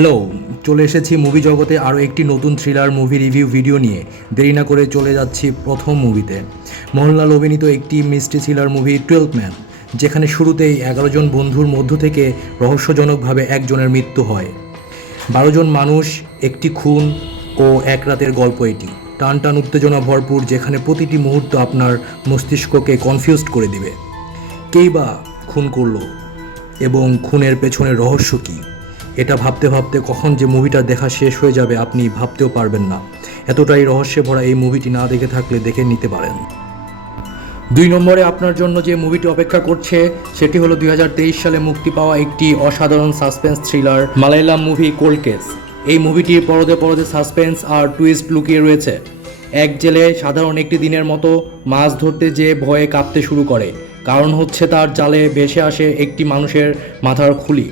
Hello, চলে এসেছি movie জগতে আরও একটি নতুন থ্রিলার মুভি রিভিউ ভিডিও নিয়ে। দেরি না করে চলে যাচ্ছি প্রথম মুভিতে। মোহনলাল অভিনীত একটি মিস্ট্রি থ্রিলার মুভি 12 ম্যান, যেখানে শুরুতেই 11 জন বন্ধুর মধ্য থেকে রহস্যজনকভাবে একজনের মৃত্যু হয়। 12 জন মানুষ, একটি খুন ও এক রাতের গল্প। এটি টান টান উত্তেজনা ভরপুর, যেখানে প্রতিটি মুহূর্ত আপনার মস্তিষ্ককে কনফিউজড করে দিবে। কেই বা খুন করলো এবং খুনের পেছনের রহস্য কী, এটা ভাবতে ভাবতে কখন যে মুভিটা দেখা শেষ হয়ে যাবে আপনি ভাবতেও পারবেন না। এতটাই রহস্যে ভরা এই মুভিটি না দেখে থাকলে দেখে নিতে পারেন। 2 নম্বরে আপনার জন্য যে মুভিটি অপেক্ষা করছে সেটি হলো 2023 সালে মুক্তি পাওয়া একটি অসাধারণ suspense thriller Malayalam movie cold case. এই মুভিটির পরদে পরদে সাসপেন্স আর টুইস্ট লুকিয়ে রয়েছে। এক জেলে সাধারণ একটি দিনের মতো মাছ ধরতে যেয়ে ভয়ে কাঁপতে শুরু করে, কারণ হচ্ছে তার জালে ভেসে আসে একটি মানুষের মাথার খুলি,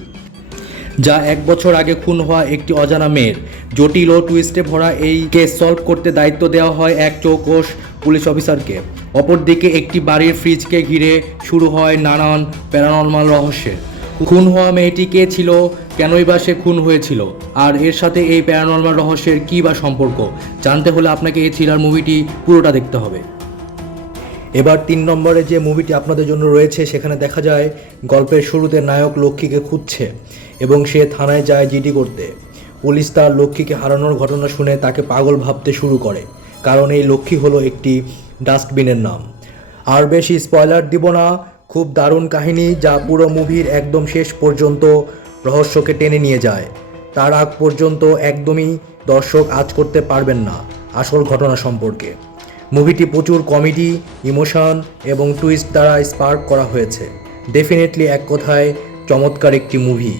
যা 1 বছর আগে খুন হওয়া একটি অজানা মেয়ের। জটিল ও টুইস্টে ভরা এই কেস সলভ করতে দায়িত্ব দেওয়া হয় এক চৌকস পুলিশ অফিসারকে। অপরদিকে একটি বাড়ির ফ্রিজকে ঘিরে শুরু হয় নানান প্যারানর্মাল রহস্যের। খুন হওয়া মেয়েটি কে ছিল, কেনই বা সে খুন হয়েছিল, আর এর সাথে এই প্যারানর্মাল রহস্যের কী বা সম্পর্ক, জানতে হলে আপনাকে এই থ্রিলার মুভিটি পুরোটা দেখতে হবে। এবার 3 নম্বরে যে মুভিটি আপনাদের জন্য রয়েছে, সেখানে দেখা যায় গল্পের শুরুতে নায়ক লক্ষ্মীকে খুঁজছে এবং সে থানায় যায় জিডি করতে। পুলিশ তার লক্ষ্মীকে হারানোর ঘটনা শুনে তাকে পাগল ভাবতে শুরু করে, কারণ এই লক্ষ্মী হলো একটি ডাস্টবিনের নাম। আর বেশি স্পয়লার দিব না, খুব দারুণ কাহিনী যা পুরো মুভির একদম শেষ পর্যন্ত রহস্যকে টেনে নিয়ে যায়। তার আগ পর্যন্ত একদমই দর্শক আঁচ করতে পারবেন না আসল ঘটনা সম্পর্কে। মুভিটি প্রচুর কমেডি, ইমোশন এবং টুইস্ট দ্বারা স্পার্ক করা হয়েছে। ডেফিনেটলি এক কথায় চমৎকার একটি মুভি।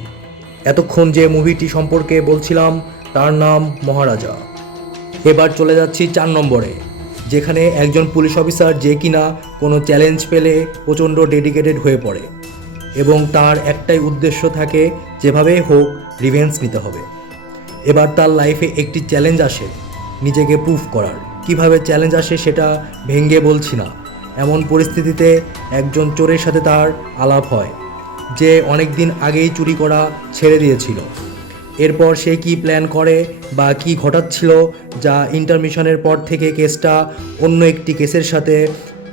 এতক্ষণ যে মুভিটি সম্পর্কে বলছিলাম তার নাম মহারাজা। এবার চলে যাচ্ছি 4 নম্বরে, যেখানে একজন পুলিশ অফিসার যে কিনা কোনো চ্যালেঞ্জ পেলে প্রচণ্ড ডেডিকেটেড হয়ে পড়ে এবং তার একটাই উদ্দেশ্য থাকে, যেভাবেই হোক রিভেঞ্জ নিতে হবে। এবার তার লাইফে একটি চ্যালেঞ্জ আসে নিজেকে প্রুফ করার। কিভাবে চ্যালেঞ্জ আসে সেটা ভেঙে বলছি না। এমন পরিস্থিতিতে একজন চোরের সাথে তার আলাপ হয়, যে অনেক দিন আগেই চুরি করা ছেড়ে দিয়েছিল। এরপর সে কি প্ল্যান করে বা কি ঘটাচ্ছিল, যা ইন্টারমিশনের পর থেকে কেসটা অন্য একটি কেসের সাথে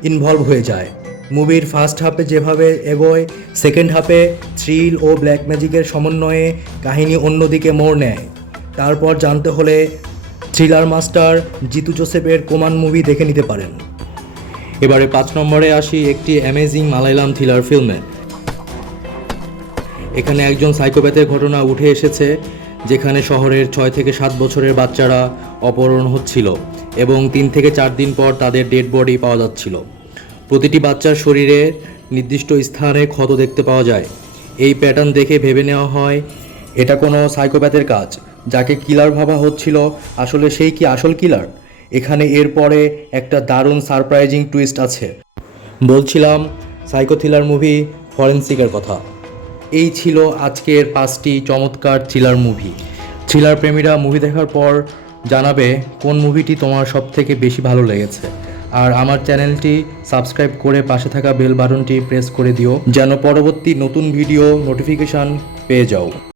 ইনভলভ হয়ে যায়। মুভির ফার্স্ট হাফে যেভাবে এগোয়, সেকেন্ড হাফে থ্রিল ও ব্ল্যাক ম্যাজিকের সমন্বয়ে কাহিনী অন্যদিকে মোড় নেয়। তারপর জানতে হলে থ্রিলার মাস্টার জিতু জোসেফের কোমান মুভি দেখে নিতে পারেন। এবারে 5 নম্বরে আসি একটি অ্যামেজিং মালায়ালাম থ্রিলার ফিল্মে। এখানে একজন সাইকোপ্যাথের ঘটনা উঠে এসেছে, যেখানে শহরের 6 থেকে 7 বছরের বাচ্চারা অপহরণ হচ্ছিল এবং 3 থেকে 4 দিন পর তাদের ডেড বডি পাওয়া যাচ্ছিল। প্রতিটি বাচ্চার শরীরে নির্দিষ্ট স্থানে ক্ষত দেখতে পাওয়া যায়। এই প্যাটার্ন দেখে ভেবে নেওয়া হয় এটা কোনো সাইকোপ্যাথের কাজ। যাকে কিলার ভাবা হচ্ছিল আসলে সেই কি আসল কিলার? এখানে এরপরে একটা দারুণ সারপ্রাইজিং টুইস্ট আছে। বলছিলাম সাইকো থ্রিলার মুভি ফরেন্সিকের কথা। এই ছিল আজকের 5টি চমৎকার থ্রিলার মুভি। থ্রিলার প্রেমীরা মুভি দেখার পর জানাবে কোন মুভিটি তোমার সবথেকে বেশি ভালো লেগেছে। আর আমার চ্যানেলটি সাবস্ক্রাইব করে পাশে থাকা বেল বাটনটি প্রেস করে দিও, যেন পরবর্তী নতুন ভিডিও নোটিফিকেশান পেয়ে যাও।